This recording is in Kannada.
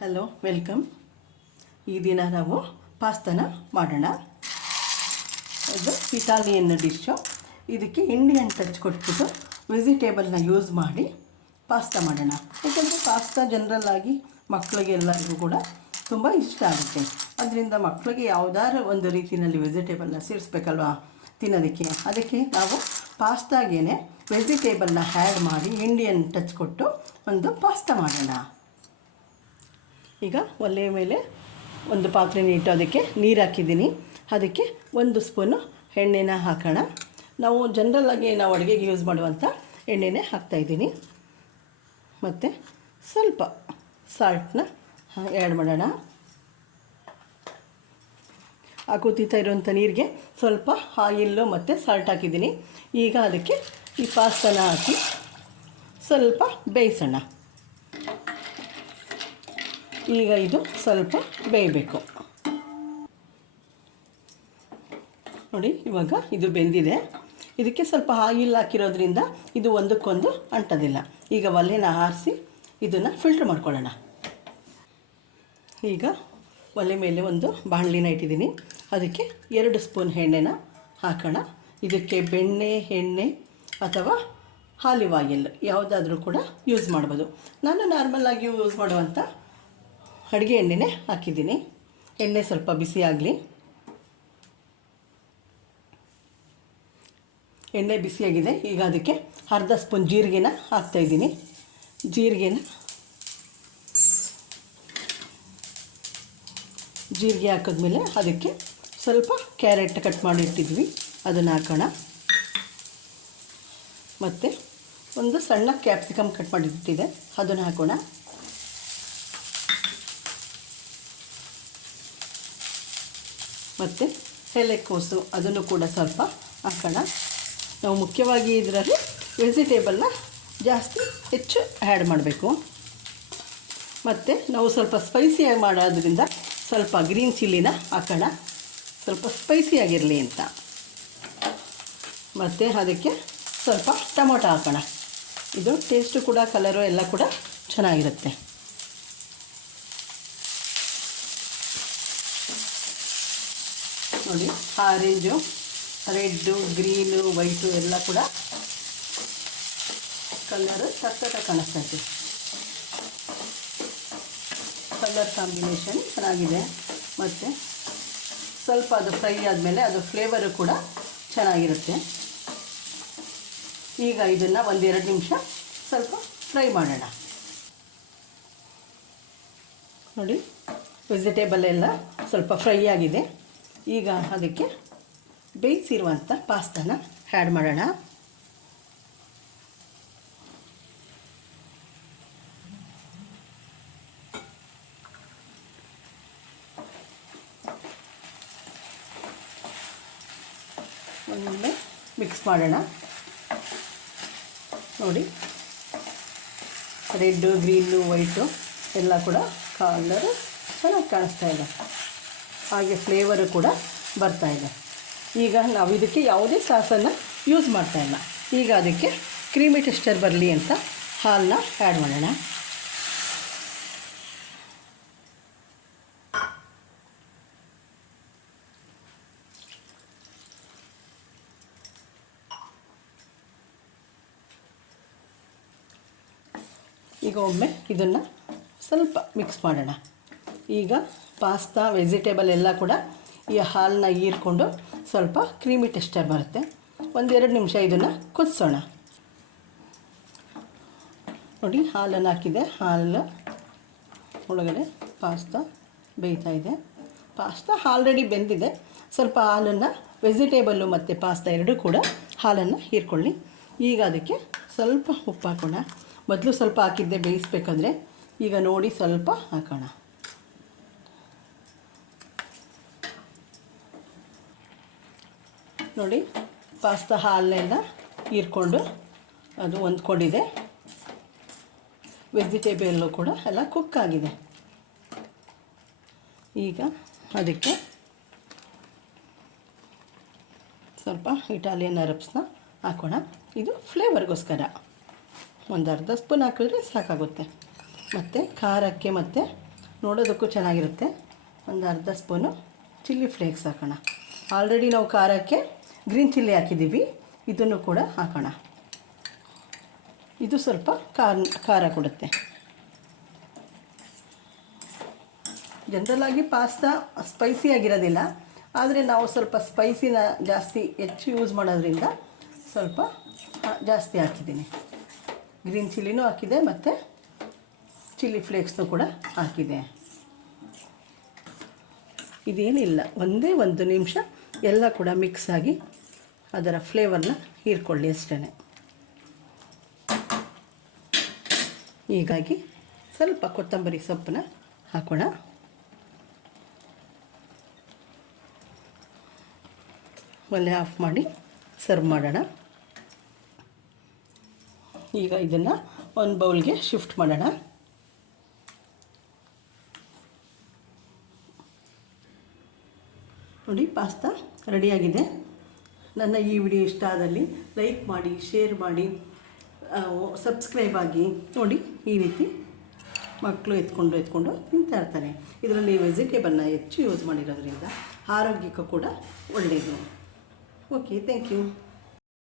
Hello welcome. ಈ ದಿನ ನಾವು ಪಾಸ್ತಾನ ಮಾಡೋಣ. ಇದು ಇಟಾಲಿಯನ್ ಡಿಶ್ಶು. ಇದಕ್ಕೆ ಇಂಡಿಯನ್ ಟಚ್ ಕೊಟ್ಬಿಟ್ಟು ವೆಜಿಟೇಬಲ್ನ ಯೂಸ್ ಮಾಡಿ ಪಾಸ್ತಾ ಮಾಡೋಣ. ಯಾಕೆಂದರೆ ಪಾಸ್ತಾ ಜನರಲ್ಲಾಗಿ ಮಕ್ಕಳಿಗೆಲ್ಲರಿಗೂ ಕೂಡ ತುಂಬ ಇಷ್ಟ ಆಗುತ್ತೆ. ಅದರಿಂದ ಮಕ್ಕಳಿಗೆ ಯಾವುದಾದ್ರು ಒಂದು ರೀತಿಯಲ್ಲಿ ವೆಜಿಟೇಬಲ್ನ ಸೇರಿಸ್ಬೇಕಲ್ವ ತಿನ್ನೋದಕ್ಕೆ. ಅದಕ್ಕೆ ನಾವು ಪಾಸ್ತಾಗೇ ವೆಜಿಟೇಬಲ್ನ ಆ್ಯಡ್ ಮಾಡಿ ಇಂಡಿಯನ್ ಟಚ್ ಕೊಟ್ಟು ಒಂದು ಪಾಸ್ತಾ ಮಾಡೋಣ. ಈಗ ಒಲೆ ಮೇಲೆ ಒಂದು ಪಾತ್ರೆನ ಇಟ್ಟು ಅದಕ್ಕೆ ನೀರು ಹಾಕಿದ್ದೀನಿ. ಅದಕ್ಕೆ 1 ಸ್ಪೂನು ಎಣ್ಣೆನ ಹಾಕೋಣ. ನಾವು ಜನರಲ್ಲಾಗಿ ನಾವು ಅಡುಗೆಗೆ ಯೂಸ್ ಮಾಡುವಂಥ ಎಣ್ಣೆನೇ ಹಾಕ್ತಾಯಿದ್ದೀನಿ. ಮತ್ತು ಸ್ವಲ್ಪ ಸಾಲ್ಟನ್ನ ಆ್ಯಡ್ ಮಾಡೋಣ. ಆ ಕುದೀತಾ ಇರುವಂಥ ನೀರಿಗೆ ಸ್ವಲ್ಪ ಆಯಿಲ್ಲು ಮತ್ತು ಸಾಲ್ಟ್ ಹಾಕಿದ್ದೀನಿ. ಈಗ ಅದಕ್ಕೆ ಈ ಪಾಸ್ತಾನ ಹಾಕಿ ಸ್ವಲ್ಪ ಬೇಯಿಸೋಣ. ಈಗ ಇದು ಸ್ವಲ್ಪ ಬೇಯಬೇಕು ನೋಡಿ. ಇವಾಗ ಇದು ಬೆಂದಿದೆ. ಇದಕ್ಕೆ ಸ್ವಲ್ಪ ಆಯಿಲ್ ಹಾಕಿರೋದ್ರಿಂದ ಇದು ಒಂದಕ್ಕೊಂದು ಅಂಟೋದಿಲ್ಲ. ಈಗ ಒಲೆನ ಆರಿಸಿ ಇದನ್ನು ಫಿಲ್ಟ್ರ್ ಮಾಡ್ಕೊಳ್ಳೋಣ. ಈಗ ಒಲೆ ಮೇಲೆ ಒಂದು ಬಾಣಲಿನ ಇಟ್ಟಿದ್ದೀನಿ. ಅದಕ್ಕೆ 2 ಸ್ಪೂನ್ ಎಣ್ಣೆನ ಹಾಕೋಣ. ಇದಕ್ಕೆ ಬೆಣ್ಣೆ, ಎಣ್ಣೆ ಅಥವಾ ಆಲಿವ್ ಆಯಿಲ್ ಯಾವುದಾದ್ರೂ ಕೂಡ ಯೂಸ್ ಮಾಡ್ಬೋದು. ನಾನು ನಾರ್ಮಲಾಗಿ ಯೂಸ್ ಮಾಡುವಂಥ ಅಡುಗೆ ಎಣ್ಣೆನೇ ಹಾಕಿದ್ದೀನಿ. ಎಣ್ಣೆ ಸ್ವಲ್ಪ ಬಿಸಿ ಆಗಲಿ. ಎಣ್ಣೆ ಬಿಸಿಯಾಗಿದೆ. ಈಗ ಅದಕ್ಕೆ ಅರ್ಧ ಸ್ಪೂನ್ ಜೀರಿಗೆನ ಹಾಕ್ತಾಯಿದ್ದೀನಿ. ಜೀರಿಗೆ ಹಾಕಿದ್ಮೇಲೆ ಅದಕ್ಕೆ ಸ್ವಲ್ಪ ಕ್ಯಾರೆಟ್ ಕಟ್ ಮಾಡಿ ಇಟ್ಟಿದ್ವಿ, ಅದನ್ನು ಹಾಕೋಣ. ಮತ್ತು ಒಂದು ಸಣ್ಣ ಕ್ಯಾಪ್ಸಿಕಮ್ ಕಟ್ ಮಾಡಿಟ್ಟಿದೆ, ಅದನ್ನು ಹಾಕೋಣ. ಮತ್ತು ಎಲೆಕೋಸು ಅದನ್ನು ಕೂಡ ಸ್ವಲ್ಪ ಹಾಕೋಣ. ನಾವು ಮುಖ್ಯವಾಗಿ ಇದರಲ್ಲಿ ವೆಜಿಟೇಬಲ್ನ ಹೆಚ್ಚು ಆ್ಯಡ್ ಮಾಡಬೇಕು. ಮತ್ತು ನಾವು ಸ್ವಲ್ಪ ಸ್ಪೈಸಿಯಾಗಿ ಮಾಡೋದ್ರಿಂದ ಸ್ವಲ್ಪ ಗ್ರೀನ್ ಚಿಲ್ಲಿನ ಹಾಕೋಣ, ಸ್ವಲ್ಪ ಸ್ಪೈಸಿಯಾಗಿರಲಿ ಅಂತ. ಮತ್ತು ಅದಕ್ಕೆ ಸ್ವಲ್ಪ ಟೊಮೊಟೊ ಹಾಕೋಣ. ಇದು ಟೇಸ್ಟು ಕೂಡ ಕಲರು ಎಲ್ಲ ಕೂಡ ಚೆನ್ನಾಗಿರುತ್ತೆ. ನೋಡಿ, ಆರೆಂಜು, ರೆಡ್ಡು, ಗ್ರೀನು, ವೈಟು ಎಲ್ಲ ಕೂಡ ಕಲರು ಸಖತ್ತಾಗಿ ಕಾಣಿಸ್ತೈತೆ. ಕಲರ್ ಕಾಂಬಿನೇಷನ್ ಚೆನ್ನಾಗಿದೆ. ಮತ್ತು ಸ್ವಲ್ಪ ಅದು ಫ್ರೈ ಆದಮೇಲೆ ಅದು ಫ್ಲೇವರು ಕೂಡ ಚೆನ್ನಾಗಿರುತ್ತೆ. ಈಗ ಇದನ್ನು 1-2 ನಿಮಿಷ ಸ್ವಲ್ಪ ಫ್ರೈ ಮಾಡೋಣ. ನೋಡಿ, ವೆಜಿಟೇಬಲ್ ಎಲ್ಲ ಸ್ವಲ್ಪ ಫ್ರೈ ಆಗಿದೆ. ಈಗ ಅದಕ್ಕೆ ಬೇಯಿಸಿರುವಂಥ ಪಾಸ್ತಾನ ಆ್ಯಡ್ ಮಾಡೋಣ. ಒಮ್ಮೆ ಮಿಕ್ಸ್ ಮಾಡೋಣ. ನೋಡಿ, ರೆಡ್ಡು, ಗ್ರೀನು, ವೈಟು ಎಲ್ಲ ಕೂಡ ಕಲರು ಚೆನ್ನಾಗಿ ಕಾಣಿಸ್ತಾ ಇದೆ. ಹಾಗೆ ಫ್ಲೇವರು ಕೂಡ ಬರ್ತಾಯಿದೆ. ಈಗ ನಾವು ಇದಕ್ಕೆ ಯಾವುದೇ ಸಾಸನ್ನು ಯೂಸ್ ಮಾಡ್ತಾಯಿಲ್ಲ. ಈಗ ಅದಕ್ಕೆ ಕ್ರೀಮಿ ಟೆಕ್ಸ್ಚರ್ ಬರಲಿ ಅಂತ ಹಾಲನ್ನ ಆ್ಯಡ್ ಮಾಡೋಣ. ಈಗ ಒಮ್ಮೆ ಇದನ್ನು ಸ್ವಲ್ಪ ಮಿಕ್ಸ್ ಮಾಡೋಣ. ಈಗ ಪಾಸ್ತಾ, ವೆಜಿಟೇಬಲ್ ಎಲ್ಲ ಕೂಡ ಈ ಹಾಲನ್ನ ಹೀರ್ಕೊಂಡು ಸ್ವಲ್ಪ ಕ್ರೀಮಿ ಟೆಕ್ಸ್ಚರ್ ಬರುತ್ತೆ. 1-2 ನಿಮಿಷ ಇದನ್ನು ಕುದಿಸೋಣ. ನೋಡಿ, ಹಾಲನ್ನು ಹಾಕಿದೆ. ಹಾಲು ಒಳಗಡೆ ಪಾಸ್ತಾ ಬೇಯ್ತಾ ಇದೆ. ಪಾಸ್ತಾ ಆಲ್ರೆಡಿ ಬೆಂದಿದೆ. ಸ್ವಲ್ಪ ಹಾಲನ್ನು, ವೆಜಿಟೇಬಲ್ಲು ಮತ್ತು ಪಾಸ್ತಾ ಎರಡೂ ಕೂಡ ಹಾಲನ್ನು ಹೀರ್ಕೊಳ್ಳಿ. ಈಗ ಅದಕ್ಕೆ ಸ್ವಲ್ಪ ಉಪ್ಪು ಹಾಕೋಣ. ಮೊದಲು ಸ್ವಲ್ಪ ಹಾಕಿದ್ದೆ ಬೇಯಿಸ್ಬೇಕಾದ್ರೆ, ಈಗ ನೋಡಿ ಸ್ವಲ್ಪ ಹಾಕೋಣ. ನೋಡಿ, ಪಾಸ್ತಾ ಹಾಲನ್ನೆಲ್ಲ ಹೀರ್ಕೊಂಡು ಅದು ಹೊಂದ್ಕೊಂಡಿದೆ. ವೆಜಿಟೇಬಲ್ಲು ಕೂಡ ಎಲ್ಲ ಕುಕ್ ಆಗಿದೆ. ಈಗ ಅದಕ್ಕೆ ಸ್ವಲ್ಪ ಇಟಾಲಿಯನ್ ಹರ್ಬ್ಸ್ನ ಹಾಕೋಣ. ಇದು ಫ್ಲೇವರ್ಗೋಸ್ಕರ. 1 ಅರ್ಧ ಸ್ಪೂನ್ ಹಾಕಿದ್ರೆ ಸಾಕಾಗುತ್ತೆ. ಮತ್ತು ಖಾರಕ್ಕೆ ಮತ್ತು ನೋಡೋದಕ್ಕೂ ಚೆನ್ನಾಗಿರುತ್ತೆ. ಒಂದು ಅರ್ಧ ಸ್ಪೂನು ಚಿಲ್ಲಿ ಫ್ಲೇಕ್ಸ್ ಹಾಕೋಣ. ಆಲ್ರೆಡಿ ನಾವು ಖಾರಕ್ಕೆ ಗ್ರೀನ್ ಚಿಲ್ಲಿ ಹಾಕಿದ್ದೀವಿ, ಇದನ್ನು ಕೂಡ ಹಾಕೋಣ. ಇದು ಸ್ವಲ್ಪ ಖಾರ ಕೊಡುತ್ತೆ. ಜನರಲಾಗಿ ಪಾಸ್ತಾ ಸ್ಪೈಸಿಯಾಗಿರೋದಿಲ್ಲ, ಆದರೆ ನಾವು ಸ್ವಲ್ಪ ಸ್ಪೈಸಿನ ಜಾಸ್ತಿ ಹೆಚ್ಚು ಯೂಸ್ ಮಾಡೋದ್ರಿಂದ ಸ್ವಲ್ಪ ಜಾಸ್ತಿ ಹಾಕಿದ್ದೀನಿ. ಗ್ರೀನ್ ಚಿಲ್ಲಿನೂ ಹಾಕಿದೆ ಮತ್ತು ಚಿಲ್ಲಿ ಫ್ಲೇಕ್ಸ್ನೂ ಕೂಡ ಹಾಕಿದೆ. ಇದೇನಿಲ್ಲ, ಒಂದೇ ಒಂದು ನಿಮಿಷ ಎಲ್ಲ ಕೂಡ ಮಿಕ್ಸ್ ಆಗಿ ಅದರ ಫ್ಲೇವರ್ನ ಹೀರ್ಕೊಳ್ಳಿ ಅಷ್ಟೇ. ಹೀಗಾಗಿ ಸ್ವಲ್ಪ ಕೊತ್ತಂಬರಿ ಸೊಪ್ಪನ್ನ ಹಾಕೋಣ. ಒಲೆ ಆಫ್ ಮಾಡಿ ಸರ್ವ್ ಮಾಡೋಣ. ಈಗ ಇದನ್ನು ಒಂದು ಬೌಲ್ಗೆ ಶಿಫ್ಟ್ ಮಾಡೋಣ. ನೋಡಿ, ಪಾಸ್ತಾ ರೆಡಿಯಾಗಿದೆ. ನನ್ನ ಈ ವಿಡಿಯೋ ಇಷ್ಟ ಆದಲ್ಲಿ ಲೈಕ್ ಮಾಡಿ, ಶೇರ್ ಮಾಡಿ, ಸಬ್ಸ್ಕ್ರೈಬ್ ಆಗಿ. ನೋಡಿ, ಈ ರೀತಿ ಮಕ್ಕಳು ಎತ್ಕೊಂಡು ತಿಂತಾ ಇರ್ತಾರೆ. ಇದರಲ್ಲಿ ವೆಜಿಟೇಬಲ್ನ ಹೆಚ್ಚು ಯೂಸ್ ಮಾಡಿರೋದ್ರಿಂದ ಆರೋಗ್ಯಕ್ಕೂ ಕೂಡ ಒಳ್ಳೆಯದು. Okay, thank you.